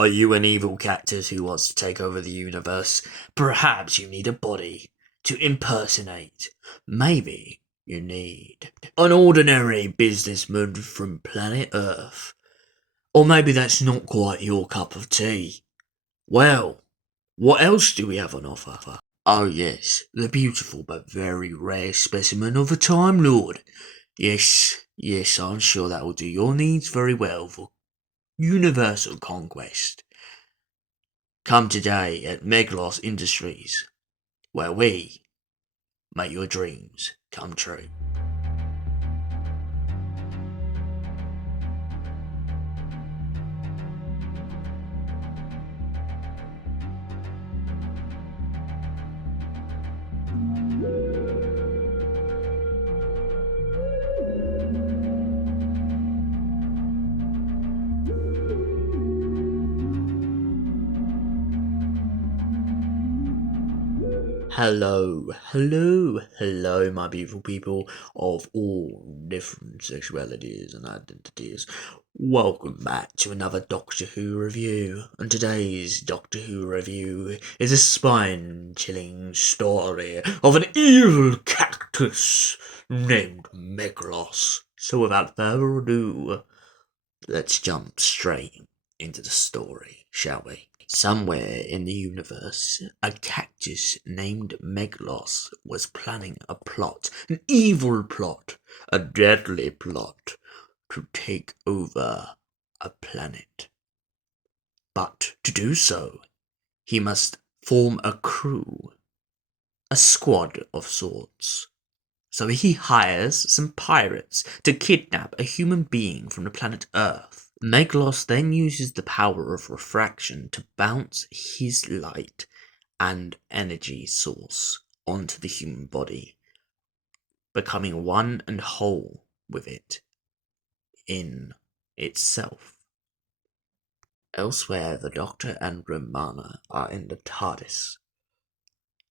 Are you an evil cactus who wants to take over the universe? Perhaps you need a body to impersonate. Maybe you need an ordinary businessman from planet Earth. Or maybe that's not quite your cup of tea. Well, what else do we have on offer? Oh yes, the beautiful but very rare specimen of a Time Lord. Yes, I'm sure that will do your needs very well for universal conquest. Come today at Meglos Industries, where we make your dreams come true. Hello, my beautiful people of all different sexualities and identities. Welcome back to another Doctor Who review. And today's Doctor Who review is a spine-chilling story of an evil cactus named Meglos. So without further ado, let's jump straight into the story, shall we? Somewhere in the universe, a cactus named Meglos was planning a plot, an evil plot, a deadly plot, to take over a planet. But to do so, he must form a crew, a squad of sorts. So he hires some pirates to kidnap a human being from the planet Earth. Meglos then uses the power of refraction to bounce his light and energy source onto the human body, becoming one and whole with it in itself. Elsewhere, the Doctor and Romana are in the TARDIS.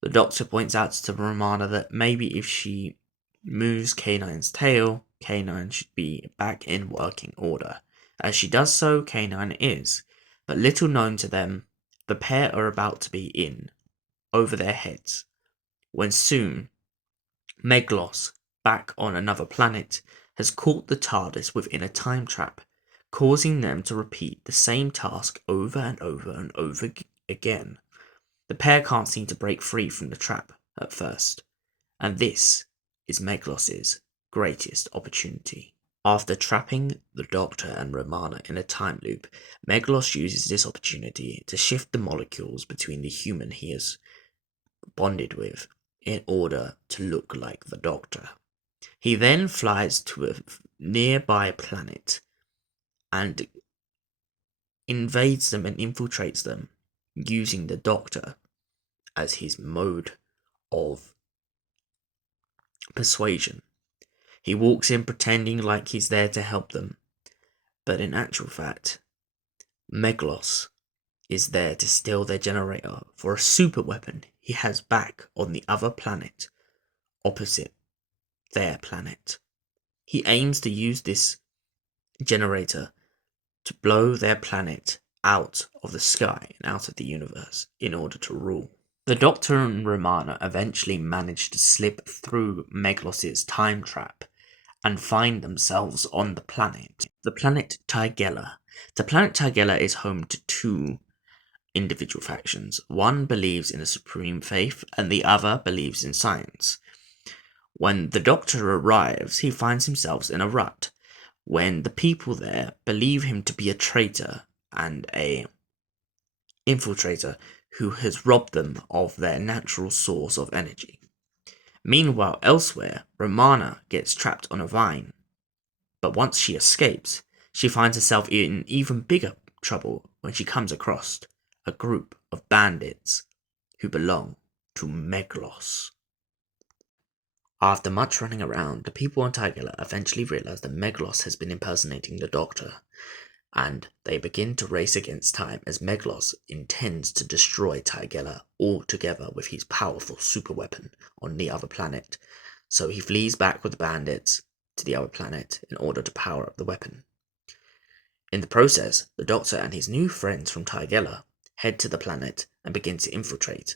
The Doctor points out to Romana that maybe if she moves K9's tail, K9 should be back in working order. As she does so, K9 is, but little known to them, the pair are about to be in, over their heads, when soon, Meglos, back on another planet, has caught the TARDIS within a time trap, causing them to repeat the same task over and over and over again. The pair can't seem to break free from the trap at first, and this is Meglos's greatest opportunity. After trapping the Doctor and Romana in a time loop, Meglos uses this opportunity to shift the molecules between the human he is bonded with in order to look like the Doctor. He then flies to a nearby planet and invades them and infiltrates them using the Doctor as his mode of persuasion. He walks in pretending like he's there to help them, but in actual fact, Meglos is there to steal their generator for a super weapon he has back on the other planet, opposite their planet. He aims to use this generator to blow their planet out of the sky and out of the universe in order to rule. The Doctor and Romana eventually manage to slip through Meglos's time trap and find themselves on the planet Tygella. The planet Tygella is home to two individual factions. One believes in a supreme faith, and the other believes in science. When the Doctor arrives, he finds himself in a rut, when the people there believe him to be a traitor and a infiltrator who has robbed them of their natural source of energy. Meanwhile, elsewhere, Romana gets trapped on a vine, but once she escapes, she finds herself in even bigger trouble when she comes across a group of bandits who belong to Meglos. After much running around, the people on Tygella eventually realize that Meglos has been impersonating the Doctor, and they begin to race against time as Meglos intends to destroy Tygella altogether with his powerful superweapon on the other planet, so he flees back with the bandits to the other planet in order to power up the weapon. In the process, the Doctor and his new friends from Tigella head to the planet and begin to infiltrate.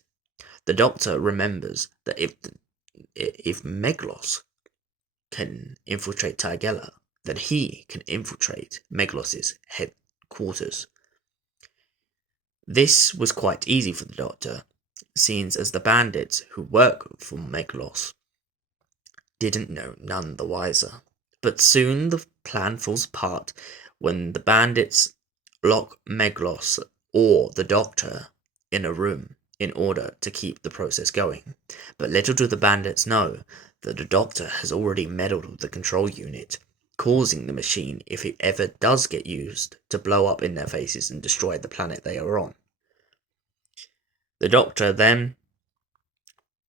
The Doctor remembers that if Meglos can infiltrate Tigella, then he can infiltrate Meglos's headquarters. This was quite easy for the Doctor, seeing as the bandits who work for Meglos didn't know none the wiser. But soon the plan falls apart when the bandits lock Meglos or the Doctor in a room in order to keep the process going. But little do the bandits know that the Doctor has already meddled with the control unit, causing the machine, if it ever does get used, to blow up in their faces and destroy the planet they are on. The Doctor then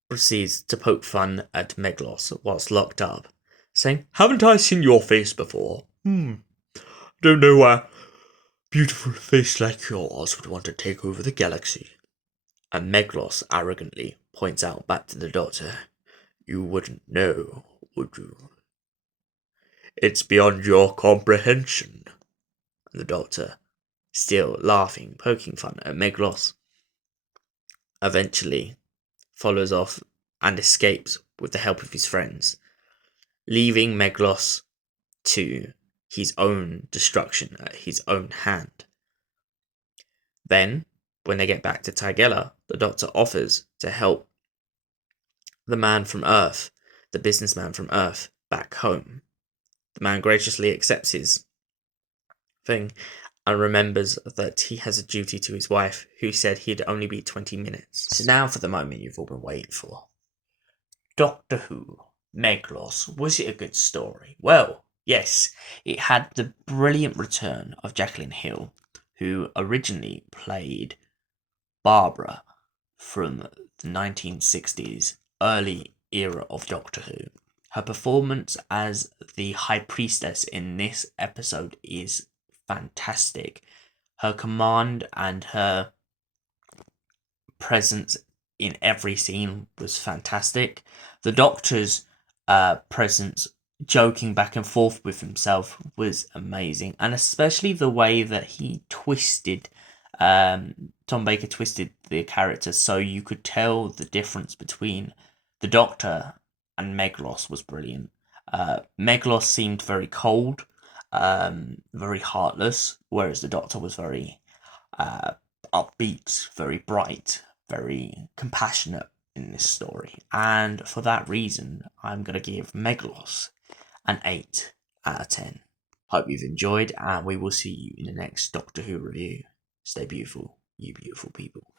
proceeds to poke fun at Meglos whilst locked up, saying, "Haven't I seen your face before? Don't know why a beautiful face like yours would want to take over the galaxy." And Meglos arrogantly points out back to the Doctor, "You wouldn't know, would you? It's beyond your comprehension." And the Doctor, still laughing, poking fun at Meglos, eventually follows off and escapes with the help of his friends, leaving Meglos to his own destruction at his own hand. Then, when they get back to Tigella, the Doctor offers to help the man from Earth, the businessman from Earth, back home. The man graciously accepts his thing and remembers that he has a duty to his wife, who said he'd only be 20 minutes. So now for the moment you've all been waiting for. Doctor Who, Meglos, was it a good story? Well, yes, it had the brilliant return of Jacqueline Hill, who originally played Barbara from the 1960s, early era of Doctor Who. Her performance as the High Priestess in this episode is fantastic. Her command and her presence in every scene was fantastic. The Doctor's presence, joking back and forth with himself, was amazing, and especially the way that he twisted, Tom Baker twisted the character so you could tell the difference between the Doctor and Meglos was brilliant. Meglos seemed very cold, very heartless, whereas the Doctor was very upbeat, very bright, very compassionate in this story. And for that reason, I'm going to give Meglos an 8 out of 10. Hope you've enjoyed, and we will see you in the next Doctor Who review. Stay beautiful, you beautiful people.